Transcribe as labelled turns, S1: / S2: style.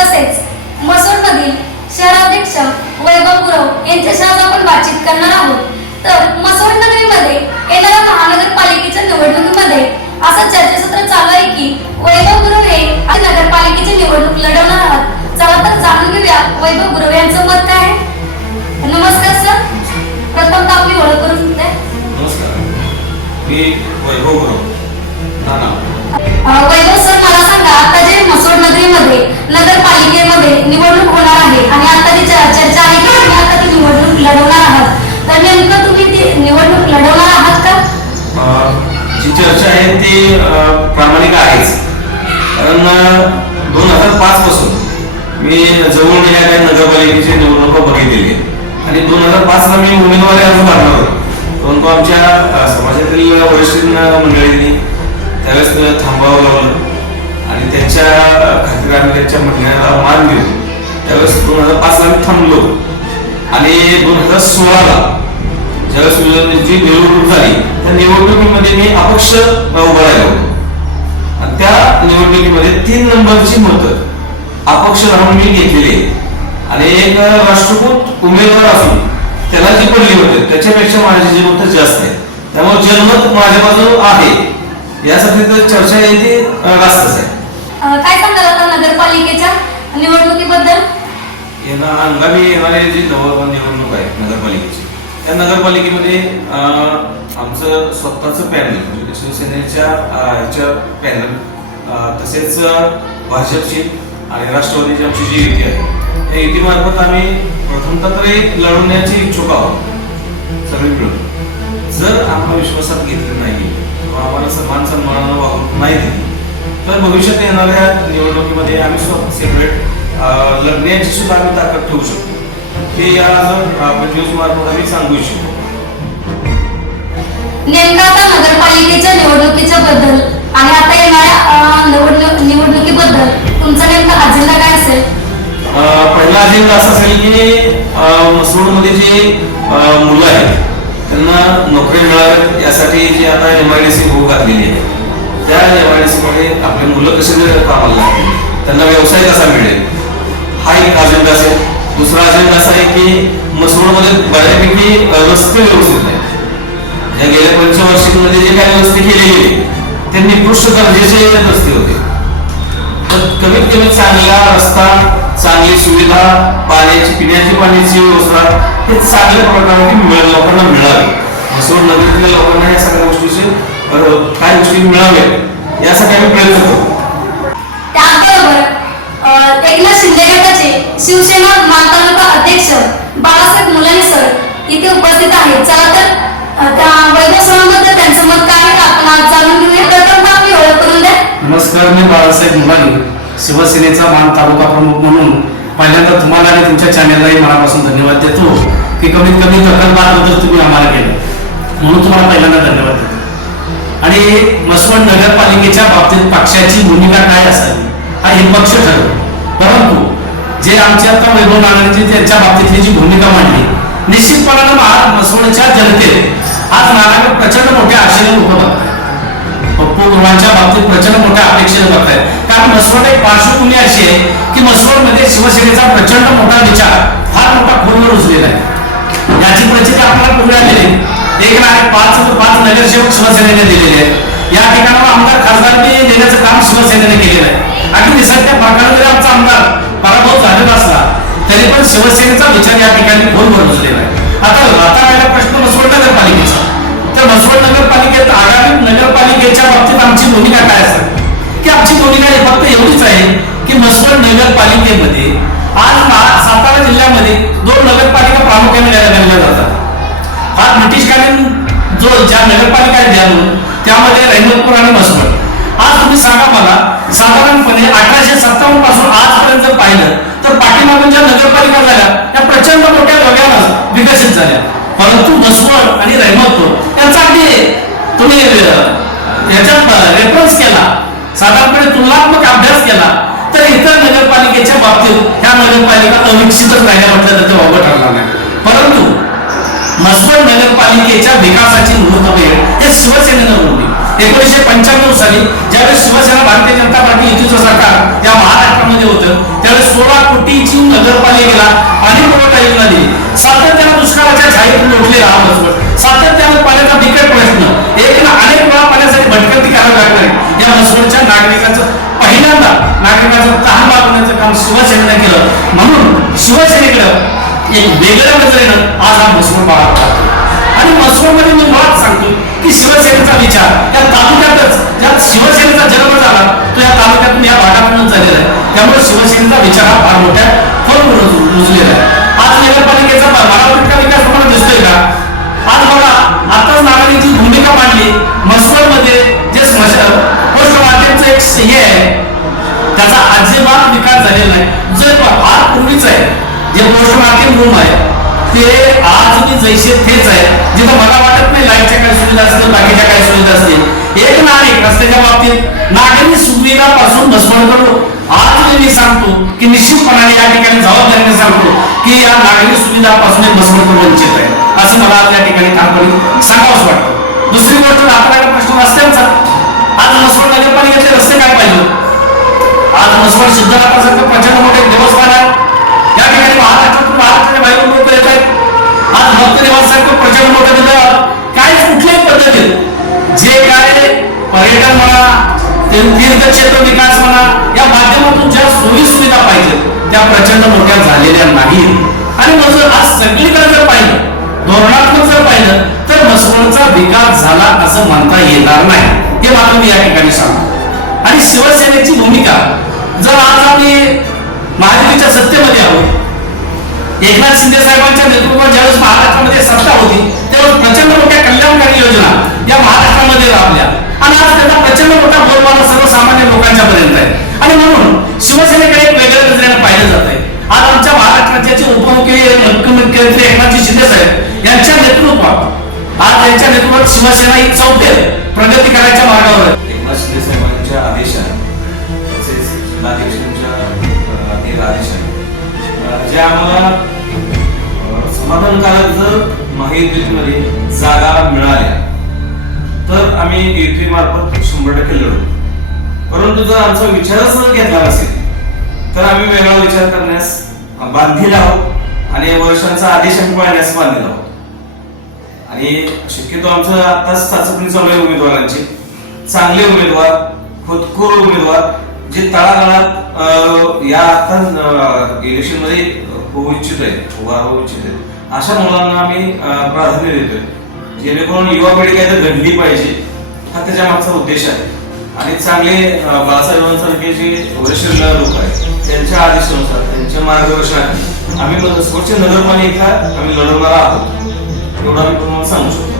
S1: तसेच मसोडमधील शहराध्यक्ष वैभव गुरव यांच्याशी आज आपण बातचीत करणार आहोत. तर मसोड नगरीमध्ये येणाऱ्या महानगरपालिकेच्या निवडणुकीमध्ये असं चर्चासत्र चालू आहे की वैभव गुरव हे नगरपालिकेची निवडणूक लढवणार आहात. चला तर जाणून घेऊया वैभव गुरव यांचं मत काय आहे. नमस्कार सर. प्रथम आपली ओळख करून
S2: नमस्कार. मी वैभव गुरव
S1: वैभव सर सांगा आता जे मसोड नगरीमध्ये नगरपालिकेमध्ये निवडणूक होणार आहे आणि आता जी चर्चा आहे की तुम्ही आता ती निवडणूक लढवणार आहात. तर नेमकं तुम्ही ती निवडणूक लढवणार आहात का?
S2: जी चर्चा आहे ती प्रामाणिक आहेच. कारण दोन हजार पाच पासून मी जवळ गेल्या काही नगरपालिकेची निवडणुका बघितलेली आणि दोन हजार पाचला मी उमेदवारी अर्ज भरला होता. परंतु आमच्या समाजातील वरिष्ठ मंडळींनी त्यावेळेस थांबावं लावलं आणि त्यांच्या खात्री आम्ही त्यांच्या म्हणण्याला मान देऊ त्यावेळेस दोन हजार पाचला आम्ही थांबलो. आणि दोन हजार सोळाला ज्यावेळेस निवड- जी निवडणूक झाली त्या निवडणुकीमध्ये मी अपक्ष उभा राहिलो होतो. आणि त्या निवडणुकीमध्ये तीन नंबरची मतं अपक्ष राहून मी घेतलेली आहे. आणि एक राष्ट्रकुट उमेदवार असून त्याला जी पडली होते त्याच्यापेक्षा माझी जी मतं जास्त आहे त्यामुळे जनमत माझ्या बाजू आहे. यासाठी तर चर्चा आहे ती रास्तच आहे.
S1: काय सांगाल आता नगरपालिकेच्या निवडणुकीबद्दल?
S2: येणं हंगामी येणारी जी नव निवडणूक आहे नगरपालिकेची त्या नगरपालिकेमध्ये आमचं स्वतःचं पॅनल म्हणजे शिवसेनेच्या ह्याच्या पॅनल तसेच भाजपची आणि राष्ट्रवादीची आमची जी युती आहे त्या युतीमार्फत आम्ही प्रथमतः तरी लढवण्याची इच्छुक आहोत सगळे मिळून. जर आम्हाला विश्वासात घेतलं नाही किंवा आम्हाला समान सन्मानानं वागणूक नाही दिली तर भविष्यात येणाऱ्या निवडणुकीमध्ये आम्ही स्वतः सेपरेट लढण्याची सुद्धा आम्ही ताकद ठेवू शकतो. हे या न्यूज मार्फत आम्ही सांगू इच्छितो.
S1: नेमकं आता नगरपालिकेच्या निवडणुकीच्या बद्दल आणि आता येणाऱ्या निवडणुकीबद्दल तुमचा नेमका अजेंडा काय असेल?
S2: पहिला अजेंडा असा असेल की मसूडमध्ये जे मुलं आहेत त्यांना नोकरी मिळावी यासाठी जी आता एम आय डी सी होऊ घातलेली आहे. त्या एमआयडीसीमध्ये आपले मुलं कसे कामाला लागतील? त्यांना व्यवसाय कसा मिळेल? हा एक अजेंडा असेल. दुसरा अजेंडा असा आहे की मसरूडमध्ये बऱ्यापैकी रस्ते व्यवस्थित नाही या गेल्या पंचवार्षिकमध्ये जे काही रस्ते केले गेले ते निकृष्ट दर्जाचे रस्ते होते. तर कमीत कमी चांगला रस्ता चांगली सुविधा पाण्याची पिण्याची पाण्याची व्यवस्था हे चांगल्या प्रकारे लोकांना मिळावी. मसूर नगरीतल्या लोकांना या सगळ्या अं, काय गोष्टी मिळाव्यात? यासाठी आम्ही प्रयत्न करू
S1: त्याचबरोबर अ, एकनाथ शिंदे गटाचे शिवसेना मान तालुका अध्यक्ष बाळासाहेब मुलानी सर इथे उपस्थित आहेत. चला तर त्या वैभव त्यांचं मत काय आहे? आपण आज जाणून घेऊया. प्रथम आपली ओळख करून द्या.
S3: नमस्कार मी बाळासाहेब मुलानी शिवसेनेचा मान तालुका प्रमुख म्हणून पहिल्यांदा तुम्हाला आणि तुमच्या चॅनेललाही मनापासून धन्यवाद देतो. की कमीत कमी दखलबाबद्दल तुम्ही आम्हाला केलं. म्हणून तुम्हाला पहिल्यांदा धन्यवाद देतो. आणि मसवण नगरपालिकेच्या बाबतीत पक्षाची भूमिका काय असेल हा हे पक्ष ठरवतो. परंतु जे आमचे आता वैभव नानांची त्यांच्या बाबतीतली जी भूमिका मांडली निश्चितपणानं महा मसवडच्या जनतेत आज नानाकडे प्रचंड मोठ्या आशेने उभं बघताय पप्पू गुरुवांच्या बाबतीत प्रचंड मोठ्या अपेक्षेने बघतायत. कारण मसवड एक पार्श्वभूमी अशी आहे की मसवडमध्ये शिवसेनेचा प्रचंड मोठा विचार फार मोठा खोलवर रुजलेला आहे. याची प्रचिती आपल्याला पुढे आलेली एक नाही पाच पाच नगरसेवक शिवसेनेने दिलेले आहेत. या ठिकाणावर आमदार खासदारांनी देण्याचं काम शिवसेनेने केलेलं आहे. अगदी निसर्ग प्रकारे जरी आमचा आमदार पराभव झालेला असला तरी पण शिवसेनेचा विचार या ठिकाणी खोलवर रुजलेला आहे. आता आता राहिला प्रश्न मसवड नगरपालिकेचा. तर मसवड नगरपालिकेत आगामी नगरपालिकेच्या बाबतीत आमची भूमिका काय असेल की आमची भूमिका ही फक्त एवढीच आहे की मसवड नगरपालिकेमध्ये आज सातारा जिल्ह्यामध्ये दोन नगरपालिका प्रामुख्याने गणल्या जातात. हा ब्रिटिशकालीन जो ज्या नगरपालिका आहेत त्यामध्ये रहिमतपूर आणि मसवड आज तुम्ही सांगा मला साधारणपणे अठराशे सत्तावन्नपासून आजपर्यंत जर पाहिलं तर पाठीमागून ज्या नगरपालिका झाल्या त्या प्रचंड मोठ्या वेगानं विकसित झाल्या. परंतु मसवड आणि रहिमतपूर यांचा अगदी तुम्ही याच्यात रेफरन्स केला साधारणपणे तुलनात्मक अभ्यास केला तर इतर नगरपालिकेच्या बाबतीत ह्या नगरपालिका अविकसितच राहिल्या म्हटलं तर परंतु विकासाची मुहूर्त वेळ हे शिवसेनेनं उभी एकोणीसशे पंच्याण्णव साली ज्यावेळेस शिवसेना भारतीय जनता पार्टी युतीचं सरकार या महाराष्ट्रामध्ये होतं त्यावेळेस सोळा कोटीची नगरपालिकेला पाणी पुरवठा योजना दिली. सातत्यानं दुष्काळाच्या छायेत लोटलेला हा मसवड सातत्यानं पाण्याचा बिकट प्रश्न. एक ना अनेक वेळा पाण्यासाठी भटकंती करावी लागणार या मसवडच्या नागरिकांचं पहिल्यांदा नागरिकांचं तहान भागवण्याचं काम शिवसेनेनं केलं. म्हणून शिवसेनेकडं एक वेगळ्या नजरेनं आज हा मसवड बाळगला. शिवसेनेचा विचार या तालुक्यातच ज्यात शिवसेनेचा जन्म झाला तो या तालुक्यातून या भागातूनच झालेला आहे. त्यामुळे शिवसेनेचा विचार हा फार मोठ्या फोन रुजलेला आहे. आज नगरपालिकेचा मला तितका विकास तुम्हाला दिसतोय का? आज बघा आताच नागरिकांची भूमिका मांडली. मसवडमध्ये जे स्मशान पोस्ट मार्केटचं एक हे आहे त्याचा अजिबात विकास झालेला नाही. जो फार पूर्वीच आहे जे पोस्ट मार्केट रूम आहे ते आज मी जैसे तेच आहे. जिथं मला वाटत नाही लाईटच्या काही सुविधा असतील बाकीच्या काही सुविधा असतील. एक नागरिक रस्त्याच्या बाबतीत नागरिक सुविधापासून बसवण करतो आज मी सांगतो की निश्चितपणाने या ठिकाणी जबाबदारीने सांगतो की या नागरिक सुविधापासून एक बसवण करून वंचित आहे. असं मला आज या ठिकाणी ठामपणे सांगावंच वाटतं. दुसरी गोष्ट आपल्याला प्रश्न रस्त्यांचा. आज मसवड नगरपालिकेचे रस्ते काय पाहिजे आज मसवड सिद्धनाथासारखं प्रचंड मोठे देवस्थान आहे. या ठिकाणी महाराष्ट्रातून महाराष्ट्राच्या बाहेरून लोक येत आहेत आज भक्त प्रचंड मोठं काय कुठल्याही पद्धतीत जे काय पर्यटन म्हणा ते तीर्थक्षेत्र विकास म्हणा या माध्यमातून ज्या सोयी सुविधा पाहिजेत त्या प्रचंड मोठ्या झालेल्या नाहीत आणि मग आज सगळीकडे जर पाहिलं धोरणात्मक जर पाहिलं तर मसवडचा विकास झाला असं म्हणता येणार नाही. हे मात्र मी या ठिकाणी सांगतो. आणि शिवसेनेची भूमिका जर आज एकनाथ शिंदे साहेबांच्या नेतृत्वात ज्यावेळेस महाराष्ट्रामध्ये सत्ता होती त्यावेळेस प्रचंड मोठ्या कल्याणकारी योजना या महाराष्ट्रामध्ये राबल्या. आणि आज त्याचा प्रचंड मोठा बोलबाला सर्वसामान्य लोकांच्या पर्यंत आहे. आणि म्हणून शिवसेनेकडे एक वेगळ्या नजरेने पाहिलं जात आहे. आज आमच्या महाराष्ट्राचे जे उपमुख्यमंत्री मुख्यमंत्री एकनाथजी शिंदे साहेब यांच्या नेतृत्वात आज यांच्या नेतृत्वात शिवसेना ही चौथ्या प्रगती करायच्या मार्गावर आहे.
S2: जे आम्हाला समाधानकारक जर महायुतीमध्ये जागा मिळाल्या तर आम्ही युती मार्फत शंभर टक्के लढू. परंतु जर आमचा विचारच जर घेतला नसेल तर आम्ही वेगळा विचार करण्यास बांधील आहोत आणि वर्षांचा आदेश आम्ही पाळण्यास बांधील आहोत. आणि शक्यतो आमचं आताच चाचपणी चालू आहे उमेदवारांची. चांगले उमेदवार खुदकूर उमेदवार जे तळागाळात या आता इलेक्शनमध्ये होऊ इच्छित आहेत उभा होऊ इच्छित आहेत अशा मुलांना आम्ही प्राधान्य देतोय. जेणेकरून युवा पिढी काय तर घडली पाहिजे हा त्याच्या मागचा उद्देश आहे. आणि चांगले बाळासाहेबांसारखे जे वरिष्ठ लोक आहेत त्यांच्या आदेशानुसार त्यांच्या मार्गदर्शनाने आम्ही स्वच्छ नगरपालिका आम्ही लढवणार आहोत. एवढा आम्ही तुम्हाला सांगू शकतो.